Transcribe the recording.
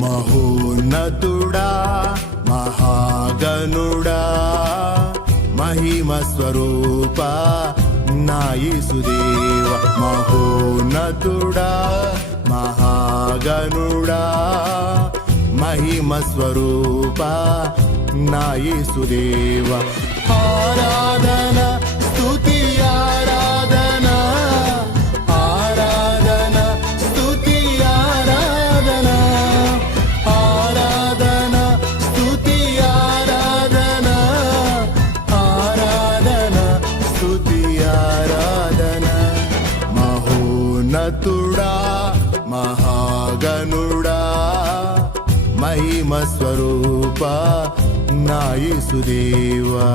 మహోన్నతుడా మహాగనుడా మహిమ స్వరూప నాయసుదేవ మహోన్నతుడా మహాగనుడా మహిమ స్వరూప నాయసుదేవ. ఆరాధనా ఉన్నతుడా మహాగనుడా మహిమ స్వరూప నాయసుదేవా